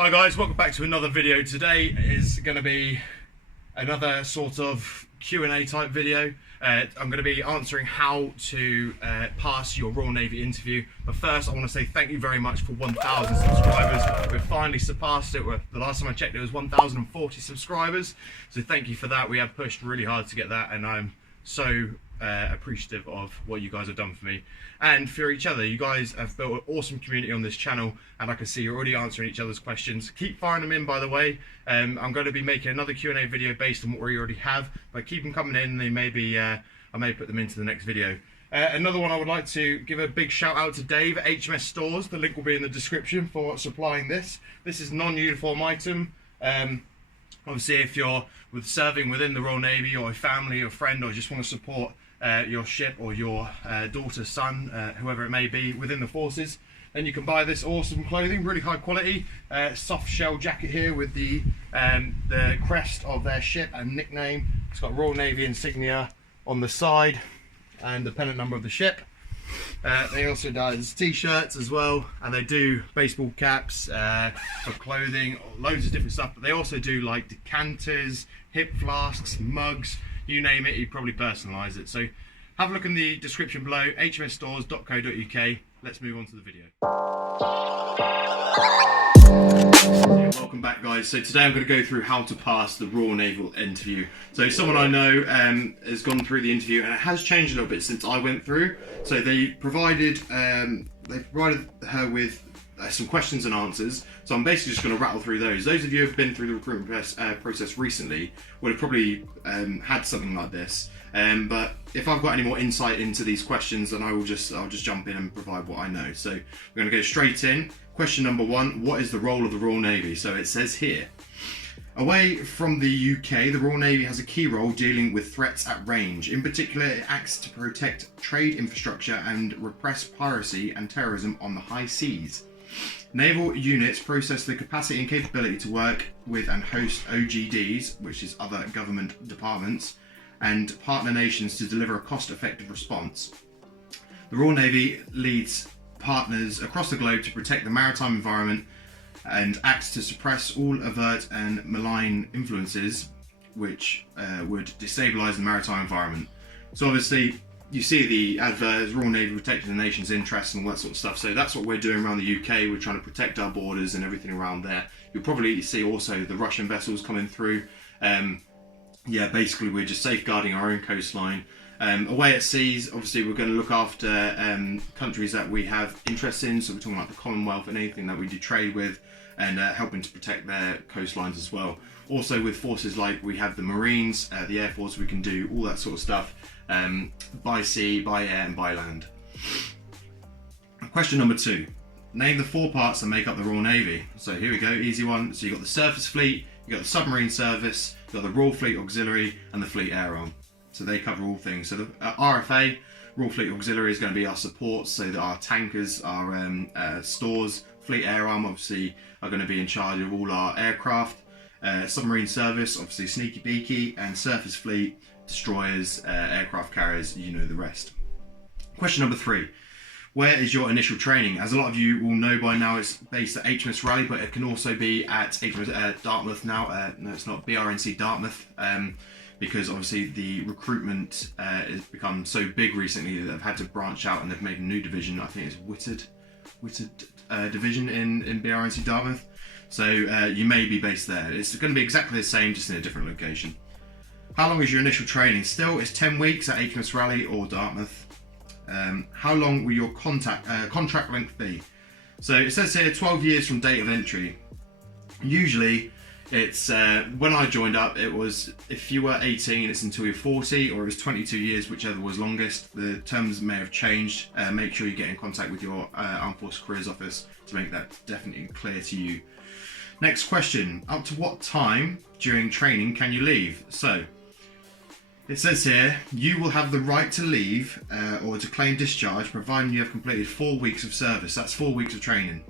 Hi guys, welcome back to another video. Today is going to be another sort of Q&A type video. I'm going to be answering how to pass your Royal Navy interview. But first I want to say thank you very much for 1,000 subscribers. We've finally surpassed it. The last time I checked it was 1,040 subscribers. So thank you for that. We have pushed really hard to get that, and I'm so appreciative of what you guys have done for me and for each other. You guys have built an awesome community on this channel, and I can see you're already answering each other's questions. Keep firing them in, by the way. I'm going to be making another Q&A video based on what we already have, but keep them coming in. They may be I may put them into the next video. Another one, I would like to give a big shout out to Dave at HMS Stores. The link will be in the description for supplying this. This is non-uniform item. Obviously, if you're serving within the Royal Navy, or a family or friend, or just want to support your ship or your daughter, son, whoever it may be within the forces, then you can buy this awesome clothing, really high quality, soft shell jacket here with the crest of their ship and nickname. It's got Royal Navy insignia on the side and the pennant number of the ship. They also does t-shirts as well, and they do baseball caps for clothing, loads of different stuff, but they also do like decanters, hip flasks, mugs, you name it. You probably personalise it. So have a look in the description below, hmsstores.co.uk. Let's move on to the video. Welcome back guys. So today I'm going to go through how to pass the Royal Naval interview. So someone I know has gone through the interview, and it has changed a little bit since I went through. So they provided her with some questions and answers. So I'm basically just going to rattle through those. Those of you who have been through the recruitment process recently would have probably had something like this. But if I've got any more insight into these questions, then I'll just jump in and provide what I know. So we're going to go straight in. Question number one: what is the role of the Royal Navy? So it says here, away from the UK, the Royal Navy has a key role dealing with threats at range. In particular, it acts to protect trade infrastructure and repress piracy and terrorism on the high seas. Naval units possess the capacity and capability to work with and host OGDs, which is other government departments, and partner nations to deliver a cost-effective response. The Royal Navy leads partners across the globe to protect the maritime environment and acts to suppress all overt and malign influences which would destabilise the maritime environment. So obviously you see the adverts, Royal Navy protecting the nation's interests and all that sort of stuff. So that's what we're doing around the UK. We're trying to protect our borders and everything around there. You'll probably see also the Russian vessels coming through. Yeah, basically we're just safeguarding our own coastline. Away at seas, obviously we're going to look after countries that we have interest in. So we're talking about the Commonwealth and anything that we do trade with, and helping to protect their coastlines as well. Also with forces like we have the Marines, the Air Force, we can do all that sort of stuff by sea, by air and by land. Question number two: name the four parts that make up the Royal Navy. So here we go, easy one. So you've got the surface fleet, you've got the submarine service, you've got the Royal Fleet Auxiliary and the Fleet Air Arm. So they cover all things. So the RFA, Royal Fleet Auxiliary, is going to be our support, so that our tankers, our stores. Fleet Air Arm obviously are going to be in charge of all our aircraft. Submarine service, obviously sneaky beaky, and surface fleet, destroyers, aircraft carriers, you know the rest. Question number three: where is your initial training? As a lot of you will know by now, it's based at HMS Raleigh, but it can also be at HMS Dartmouth now. No, it's not, BRNC Dartmouth, because obviously the recruitment has become so big recently that they've had to branch out, and they've made a new division. I think it's Whitted division in BRNC Dartmouth. So you may be based there. It's going to be exactly the same, just in a different location. How long is your initial training? Still, it's 10 weeks at HMS Raleigh or Dartmouth. How long will your contract length be? So it says here 12 years from date of entry. Usually it's, when I joined up, it was if you were 18 it's until you're 40, or it was 22 years, whichever was longest. The terms may have changed. Make sure you get in contact with your Armed Forces Careers Office to make that definitely clear to you. Next question: up to what time during training can you leave? So it says here, you will have the right to leave or to claim discharge providing you have completed 4 weeks of service. That's 4 weeks of training,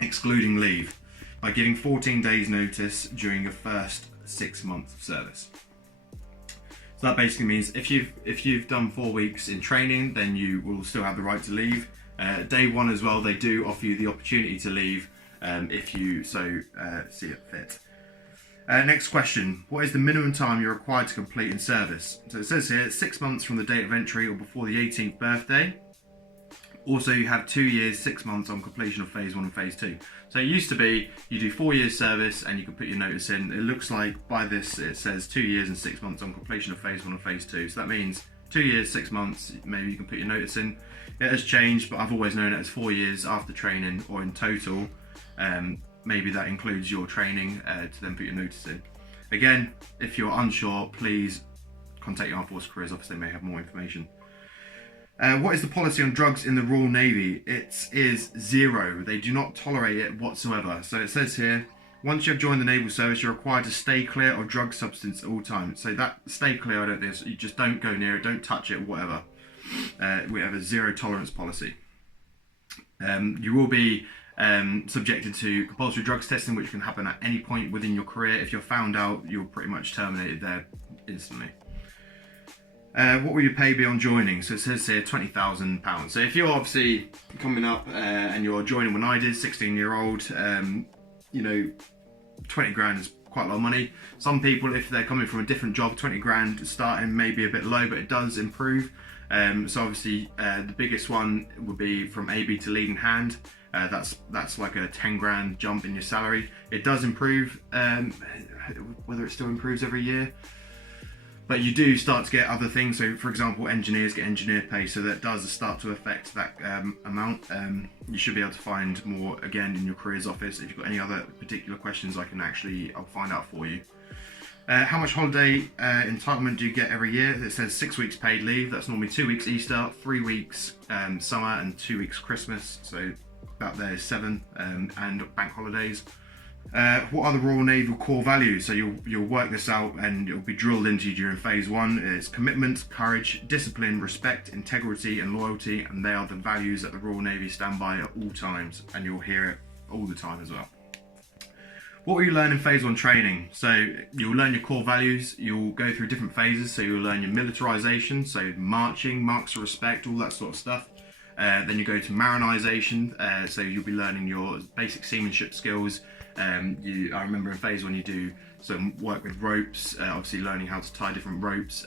excluding leave, by giving 14 days notice during your first 6 months of service. So that basically means if you've done 4 weeks in training, then you will still have the right to leave. Day one as well, they do offer you the opportunity to leave if you so see it fit. Next question. What is the minimum time you're required to complete in service? So it says here 6 months from the date of entry or before the 18th birthday. Also, you have 2 years, 6 months on completion of phase 1 and phase 2. So it used to be you do 4 years service and you can put your notice in. It looks like by this it says 2 years and 6 months on completion of phase 1 and phase 2. So that means 2 years, 6 months, maybe you can put your notice in. It has changed, but I've always known it as 4 years after training, or in total. Maybe that includes your training to then put your notice in. Again, if you're unsure, please contact your Armed Forces Careers Office, they may have more information. What is the policy on drugs in the Royal Navy? It is 0. They do not tolerate it whatsoever. So it says here, once you have joined the naval service, you're required to stay clear of drug substance at all times. So that stay clear, I don't think, you just don't go near it, don't touch it, whatever. We have a 0 tolerance policy. You will be subjected to compulsory drugs testing, which can happen at any point within your career. If you're found out, you're pretty much terminated there instantly. What will your pay be on joining? So it says here £20,000. So if you're obviously coming up and you're joining when I did, 16-year-old, you know, 20 grand is quite a lot of money. Some people, if they're coming from a different job, 20 grand starting may be a bit low, but it does improve. So obviously the biggest one would be from AB to leading hand. That's like a 10 grand jump in your salary. It does improve, whether it still improves every year. But you do start to get other things. So for example, engineers get engineer pay, so that does start to affect that amount. You should be able to find more again in your careers office. If you've got any other particular questions, I'll find out for you. How much holiday entitlement do you get every year? It says 6 weeks paid leave. That's normally 2 weeks Easter, 3 weeks summer, and 2 weeks Christmas. So about there is 7, and bank holidays. What are the Royal Naval core values? So you'll work this out and it'll be drilled into you during phase 1. It's commitment, courage, discipline, respect, integrity and loyalty, and they are the values that the Royal Navy stand by at all times, and you'll hear it all the time as well. What will you learn in phase 1 training? So you'll learn your core values, you'll go through different phases, so you'll learn your militarization, so marching, marks of respect, all that sort of stuff. Then you go to marinization, so you'll be learning your basic seamanship skills. I remember in phase 1 you do some work with ropes, obviously learning how to tie different ropes,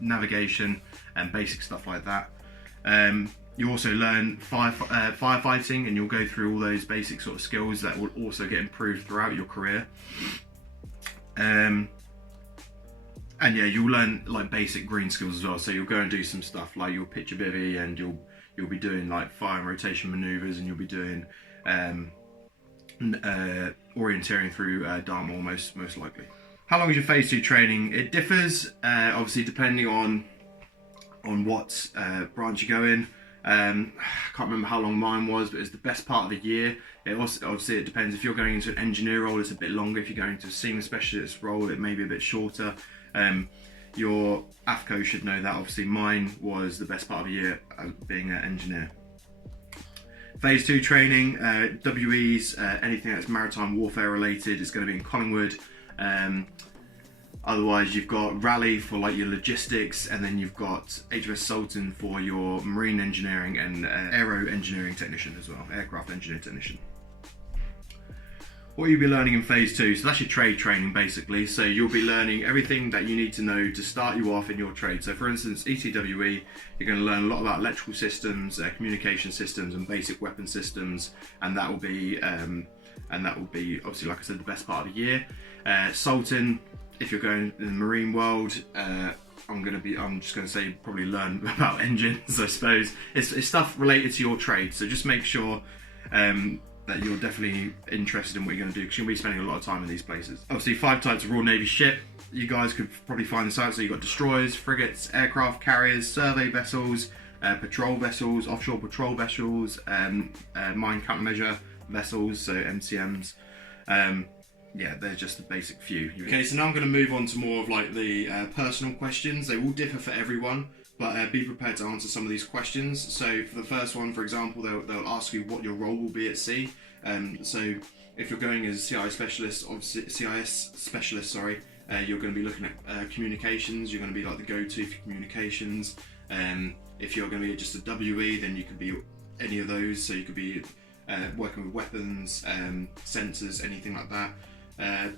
navigation and basic stuff like that. You also learn firefighting, and you'll go through all those basic sort of skills that will also get improved throughout your career. And yeah, you'll learn like basic green skills as well. So you'll go and do some stuff like you'll pitch a bivvy, and you'll be doing like fire and rotation maneuvers, and you'll be doing orienteering through Dartmoor most likely. How long is your phase 2 training? It differs, obviously depending on what branch you go in. I can't remember how long mine was, but it's the best part of the year. It also, obviously it depends. If you're going into an engineer role, it's a bit longer. If you're going into a seaman specialist role, it may be a bit shorter. Your AFCO should know that. Obviously mine was the best part of the year, being an engineer. Phase 2 training, WEs, anything that's maritime warfare related is going to be in Collingwood. Otherwise, you've got Raleigh for like your logistics, and then you've got HMS Sultan for your marine engineering and aero engineering technician as well, aircraft engineer technician. What you'll be learning in phase 2, so that's your trade training basically. So you'll be learning everything that you need to know to start you off in your trade. So for instance, ETWE, you're going to learn a lot about electrical systems, communication systems and basic weapon systems, and that will be obviously, like I said, the best part of the year. Sultan, if you're going in the marine world, I'm just going to say probably learn about engines, I suppose. It's stuff related to your trade, so just make sure that you're definitely interested in what you're going to do, because you'll be spending a lot of time in these places. Obviously 5 types of Royal Navy ship. You guys could probably find this out. So you've got destroyers, frigates, aircraft carriers, survey vessels, patrol vessels, offshore patrol vessels, mine countermeasure vessels, so MCMs. Yeah, they're just the basic few. Okay, so now I'm going to move on to more of like the personal questions. They will differ for everyone, but be prepared to answer some of these questions. So for the first one, for example, they'll ask you what your role will be at sea. So if you're going as a CIS specialist, you're going to be looking at communications. You're going to be like the go-to for communications. If you're going to be just a WE, then you could be any of those. So you could be working with weapons, sensors, anything like that.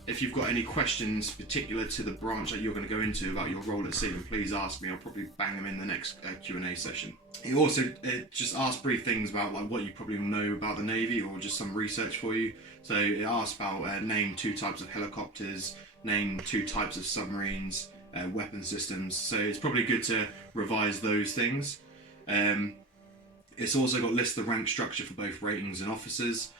If you've got any questions particular to the branch that you're going to go into about your role at sea, then please ask me. I'll probably bang them in the next Q&A session. He also just asked brief things about like what you probably know about the Navy, or just some research for you. So it asked about name 2 types of helicopters, name 2 types of submarines, weapon systems. So it's probably good to revise those things. It's also got list the rank structure for both ratings and officers.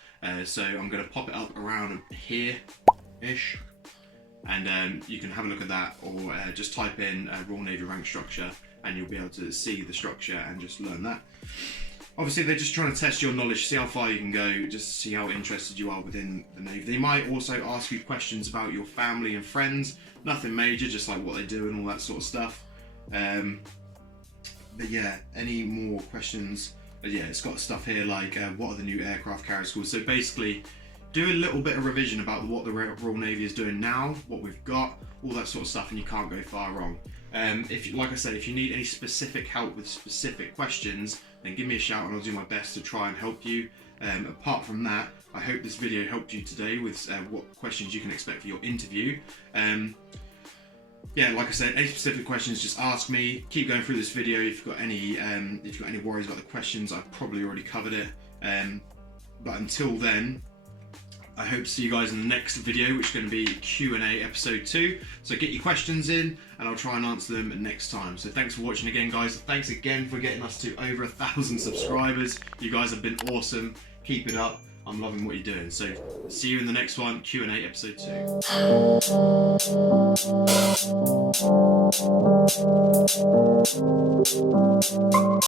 So I'm going to pop it up around here-ish, and you can have a look at that, or just type in Royal Navy rank structure and you'll be able to see the structure and just learn that. Obviously they're just trying to test your knowledge, see how far you can go, just see how interested you are within the Navy. They might also ask you questions about your family and friends, nothing major, just like what they do and all that sort of stuff. But yeah, any more questions? But yeah, it's got stuff here like what are the new aircraft carrier schools. So basically, do a little bit of revision about what the Royal Navy is doing now, what we've got, all that sort of stuff, and you can't go far wrong. Like I said, if you need any specific help with specific questions, then give me a shout and I'll do my best to try and help you. Apart from that, I hope this video helped you today with what questions you can expect for your interview. Yeah, like I said, any specific questions, just ask me. Keep going through this video. If you've got any worries about the questions, I've probably already covered it. But until then, I hope to see you guys in the next video, which is going to be Q&A episode 2. So get your questions in and I'll try and answer them next time. So thanks for watching again, guys. Thanks again for getting us to over 1,000 subscribers. You guys have been awesome. Keep it up. I'm loving what you're doing. So see you in the next one, Q&A episode 2.